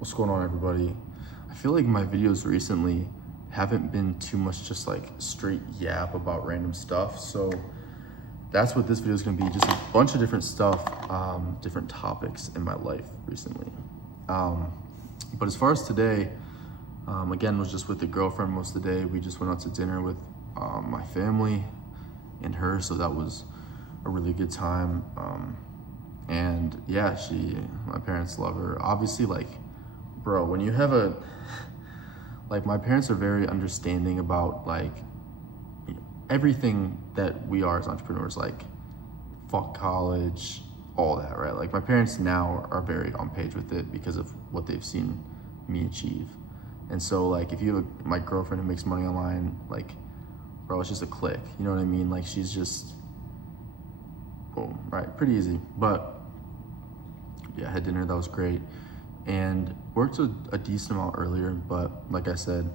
What's going on, everybody? I feel like my videos recently haven't been too much just like straight yap about random stuff. So that's what this video is going to be, just a bunch of different stuff, different topics in my life recently. But as far as today, again, was just with the girlfriend most of the day. We just went out to dinner with my family and her, so that was a really good time. And yeah, my parents love her. Obviously, like, bro, when you have like, my parents are very understanding about like everything that we are as entrepreneurs, like fuck college, all that, right? Like, my parents now are very on page with it because of what they've seen me achieve. And so, like, if you have my girlfriend who makes money online, like, bro, it's just a click, you know what I mean? Like, she's just boom, right? Pretty easy. But yeah, I had dinner, that was great. And worked a decent amount earlier, but like I said,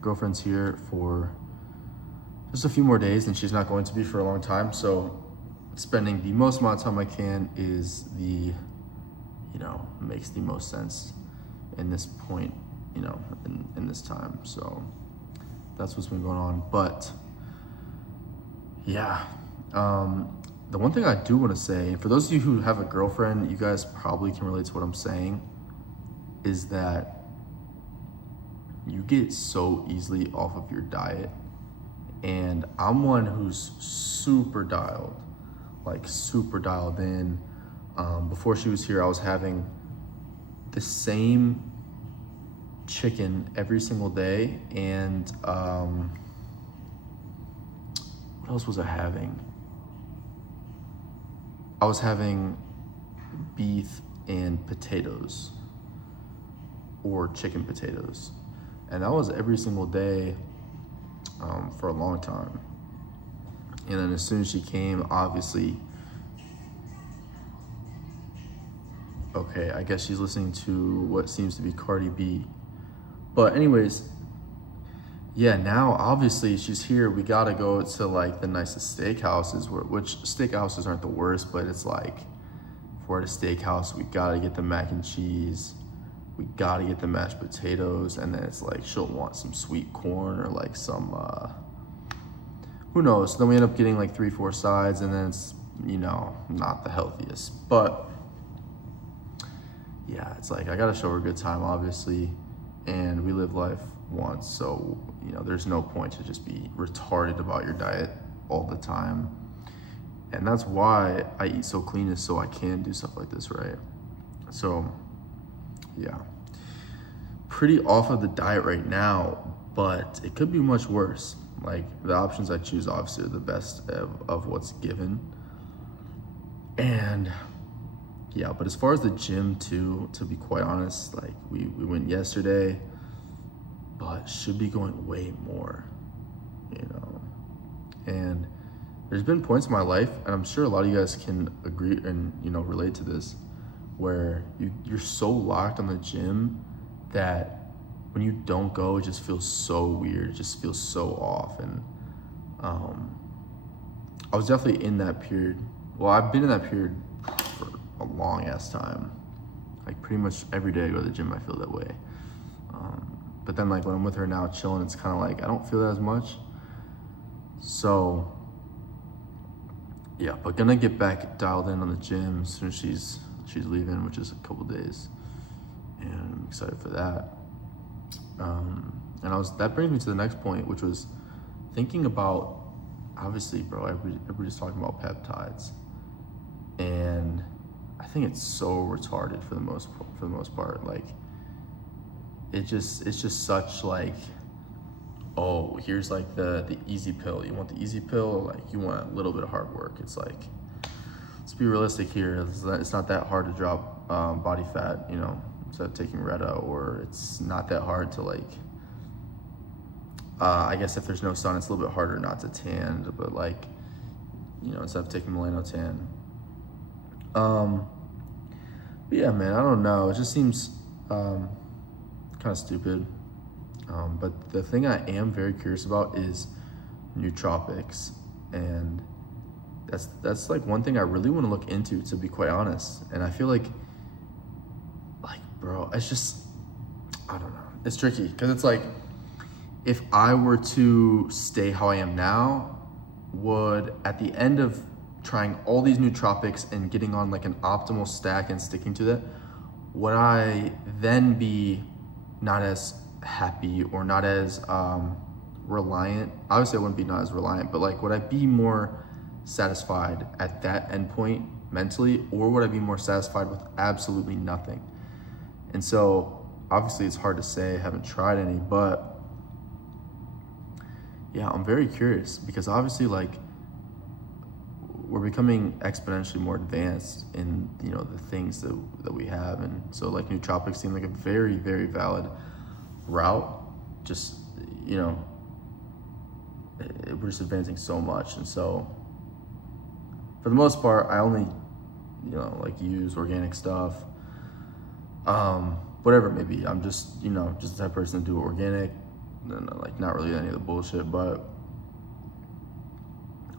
girlfriend's here for just a few more days and she's not going to be for a long time. So spending the most amount of time I can is makes the most sense in this point, in this time. So that's what's been going on. But yeah, the one thing I do want to say, for those of you who have a girlfriend, you guys probably can relate to what I'm saying, is that you get so easily off of your diet. And I'm one who's super dialed in. Before she was here, I was having the same chicken every single day. And what else was I having? I was having beef and potatoes, or chicken potatoes. And that was every single day for a long time. And then as soon as she came, obviously, okay, I guess she's listening to what seems to be Cardi B. But anyways, yeah, now obviously she's here. We gotta go to like the nicest steakhouses, which steakhouses aren't the worst, but it's like, if we're at a steakhouse, we gotta get the mac and cheese. We gotta get the mashed potatoes, and then it's like she'll want some sweet corn or like some, who knows? So then we end up getting like 3-4 sides, and then it's, not the healthiest. But yeah, it's like I gotta show her a good time, obviously, and we live life once, so there's no point to just be retarded about your diet all the time. And that's why I eat so clean, is so I can do stuff like this, right? So yeah, pretty off of the diet right now, but it could be much worse. Like, the options I choose obviously are the best of what's given. And yeah, but as far as the gym too, to be quite honest, like we went yesterday, but should be going way more, and there's been points in my life, and I'm sure a lot of you guys can agree and relate to this, where you're so locked on the gym that when you don't go, it just feels so weird. It just feels so off. And I was definitely in that period. Well, I've been in that period for a long ass time. Like, pretty much every day I go to the gym, I feel that way. But then, like, when I'm with her now chilling, it's kind of like I don't feel that as much. So yeah, but gonna get back dialed in on the gym as soon as she's leaving, which is a couple days, and I'm excited for that. And that brings me to the next point, which was thinking about, obviously, bro, everybody's talking about peptides, and I think it's so retarded for the most part. Like, it's just such like, oh, here's like the easy pill. You want the easy pill, like you want a little bit of hard work. It's like, let's be realistic here. It's not that hard to drop body fat, instead of taking Retta, or it's not that hard to like, I guess if there's no sun, it's a little bit harder not to tan, but like, instead of taking melanotan. But yeah, man, I don't know. It just seems kind of stupid. But the thing I am very curious about is nootropics, and that's like one thing I really want to look into, to be quite honest. And I feel like bro, it's just don't know. It's tricky because it's like, if I were to stay how I am now, would at the end of trying all these nootropics and getting on like an optimal stack and sticking to that, would I then be not as happy or not as reliant? Obviously I wouldn't be not as reliant, but like, would I be more satisfied at that endpoint mentally, or would I be more satisfied with absolutely nothing? And so obviously it's hard to say, I haven't tried any, but yeah, I'm very curious because obviously like we're becoming exponentially more advanced in, you know, the things that we have. And so like nootropics seem like a very, very valid route. Just, you know, we're just advancing so much. And so for the most part, I only, you know, like use organic stuff, whatever it may be. I'm just, you know, just the type of person to do organic and like not really any of the bullshit, but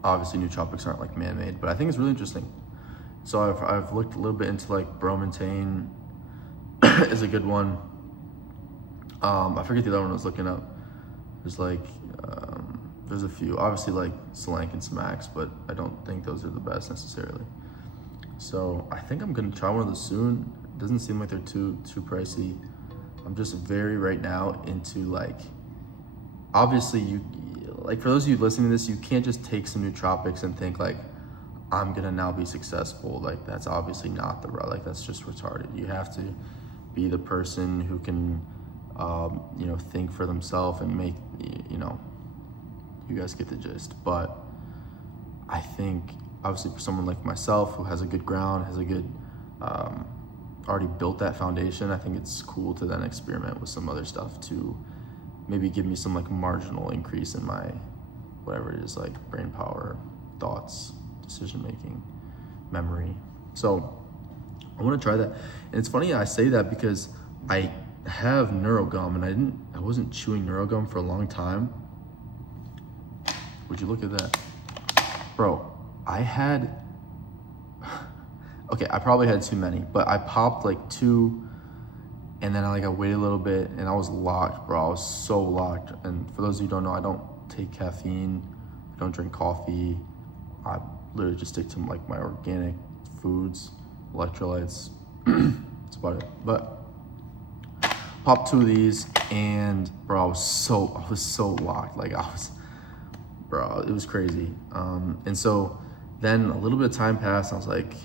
obviously nootropics aren't like man-made, but I think it's really interesting. So I've looked a little bit into like bromontane is a good one. I forget the other one I was looking up. There's like, there's a few, obviously like Solank and Smax, but I don't think those are the best necessarily. So I think I'm gonna try one of those soon. It doesn't seem like they're too pricey. I'm just very right now into like, obviously you, like for those of you listening to this, you can't just take some nootropics and think like, I'm gonna now be successful. Like that's obviously not the route, like that's just retarded. You have to be the person who can, you know, think for themselves and make, you know, you guys get the gist. But I think obviously for someone like myself who has a good ground, has a good, already built that foundation, I think it's cool to then experiment with some other stuff to maybe give me some like marginal increase in my, whatever it is, like brain power, thoughts, decision-making, memory. So I want to try that. And it's funny I say that because I have NeuroGum and I wasn't chewing NeuroGum for a long time. Would you look at that? Bro, I had, okay, I probably had too many, but I popped like 2 and then I waited a little bit and I was locked, bro. I was so locked. And for those of you who don't know, I don't take caffeine, I don't drink coffee. I literally just stick to like my organic foods, electrolytes. That's about it. But popped 2 of these and bro, I was so locked. Like bro, it was crazy. And so then a little bit of time passed. I was like,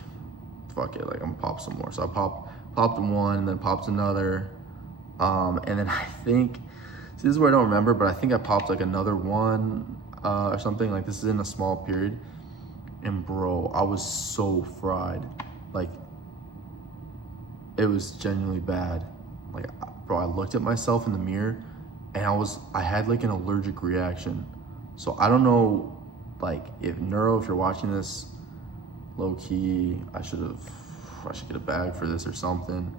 fuck it, like I'm gonna pop some more. So I popped 1 and then popped another. And then I think, see, this is where I don't remember, but I think I popped like another 1 or something. Like this is in a small period. And bro, I was so fried. Like it was genuinely bad. Like bro, I looked at myself in the mirror and I had like an allergic reaction. So I don't know, like if you're watching this, low key, I should get a bag for this or something.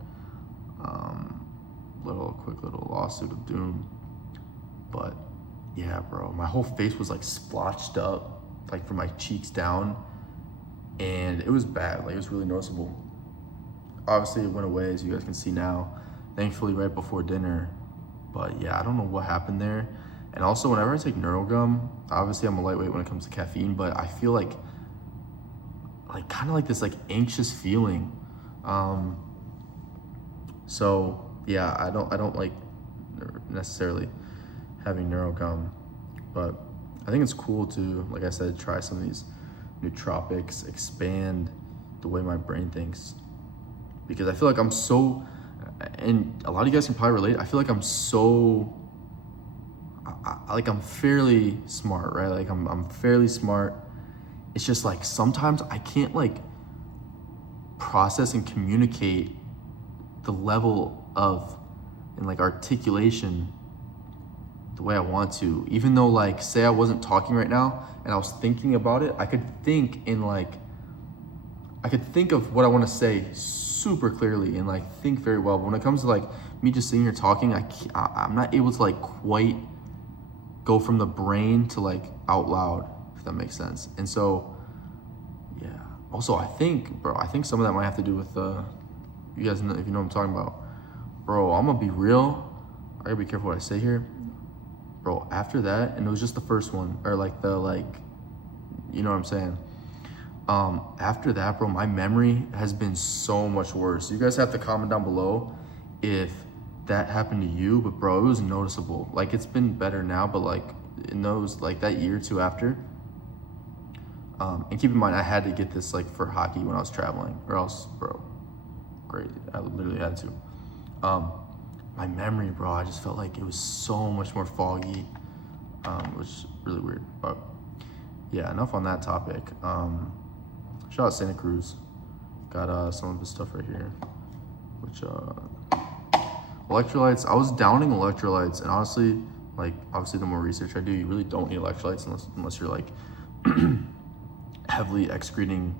Quick little lawsuit of doom. But yeah, bro, my whole face was like splotched up, like from my cheeks down, and it was bad. Like it was really noticeable. Obviously it went away, as you guys can see now, thankfully right before dinner. But yeah, I don't know what happened there. And also whenever I take NeuroGum, obviously I'm a lightweight when it comes to caffeine, but I feel like kind of like this like anxious feeling. So yeah, I don't like necessarily having NeuroGum, but I think it's cool to, like I said, try some of these nootropics, expand the way my brain thinks, because I feel like I'm so, and a lot of you guys can probably relate, I feel like I'm so, I'm fairly smart, right? Like I'm fairly smart. It's just like sometimes I can't like process and communicate the level of and like articulation the way I want to. Even though like say I wasn't talking right now and I was thinking about it, I could think of what I want to say super clearly and like think very well. But when it comes to like me just sitting here talking, I'm not able to like quite go from the brain to like out loud, if that makes sense. And so yeah, also I think some of that might have to do with you guys know, if you know what I'm talking about. Bro, I'm gonna be real, I gotta be careful what I say here. Bro, after that, and it was just the first one, or like you know what I'm saying? After that, bro, my memory has been so much worse. You guys have to comment down below if that happened to you, but bro, it was noticeable. Like, it's been better now, but like in those, like that year or two after, and keep in mind, I had to get this like for hockey when I was traveling, or else, bro, crazy. I literally had to. My memory, bro, I just felt like it was so much more foggy, which is really weird. But yeah, enough on that topic. Shout out Santa Cruz. Got some of his stuff right here, which electrolytes. I was downing electrolytes, and honestly, like obviously the more research I do, you really don't need electrolytes unless you're like heavily excreting,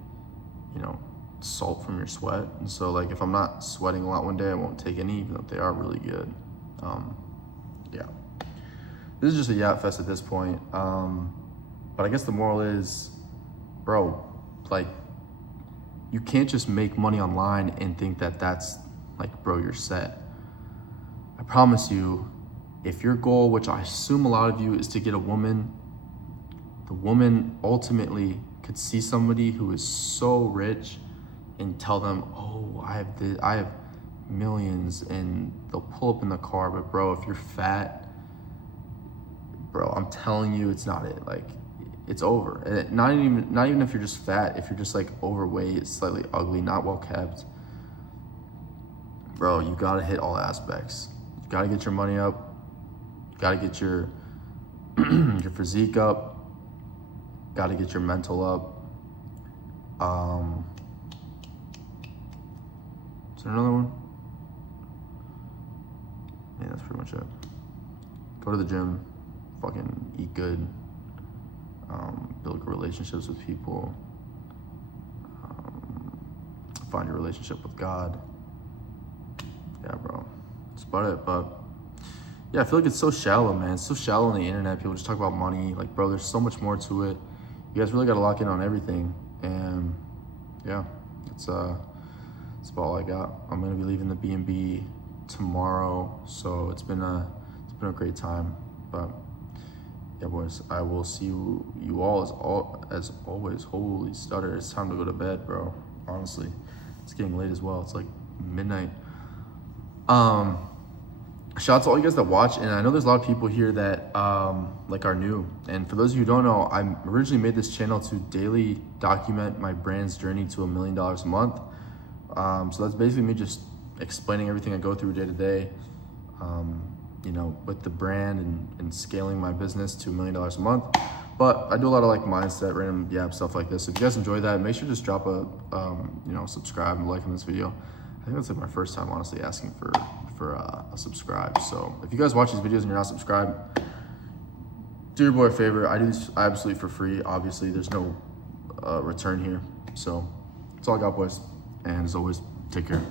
you know, salt from your sweat. And so like if I'm not sweating a lot one day, I won't take any, even though they are really good. Yeah, this is just a yap fest at this point. But I guess the moral is, bro, like you can't just make money online and think that that's like, bro, you're set. I promise you, if your goal, which I assume a lot of you, is to get a woman, the woman ultimately could see somebody who is so rich and tell them, oh, I have millions, and they'll pull up in the car. But bro, if you're fat, bro, I'm telling you, it's not it. Like, it's over. And not even if you're just fat, if you're just like overweight, slightly ugly, not well kept, bro, you gotta hit all aspects. You gotta get your money up. You gotta get your your physique up. Gotta get your mental up. Is there another one? Yeah, that's pretty much it. Go to the gym, fucking eat good, build good relationships with people, find your relationship with God. Yeah, bro, that's about it. But yeah, I feel like it's so shallow, man. It's so shallow on the internet. People just talk about money. Like, bro, there's so much more to it. You guys really got to lock in on everything. And yeah, it's about all I got. I'm gonna be leaving the B&B tomorrow, so it's been a great time. But yeah, boys, I will see you all as always. Holy stutter, it's time to go to bed, bro. Honestly, it's getting late as well. It's like midnight. Shout out to all you guys that watch, and I know there's a lot of people here that like are new. And for those of you who don't know, I originally made this channel to daily document my brand's journey to $1 million a month. So that's basically me just explaining everything I go through day to day, you know, with the brand and scaling my business to $1 million a month. But I do a lot of like mindset, random stuff like this. So if you guys enjoy that, make sure to just drop a you know, subscribe and like on this video. I think that's like my first time honestly asking for a subscribe. So if you guys watch these videos and you're not subscribed, do your boy a favor. I do this absolutely for free. Obviously, there's no return here. So that's all I got, boys. And as always, take care.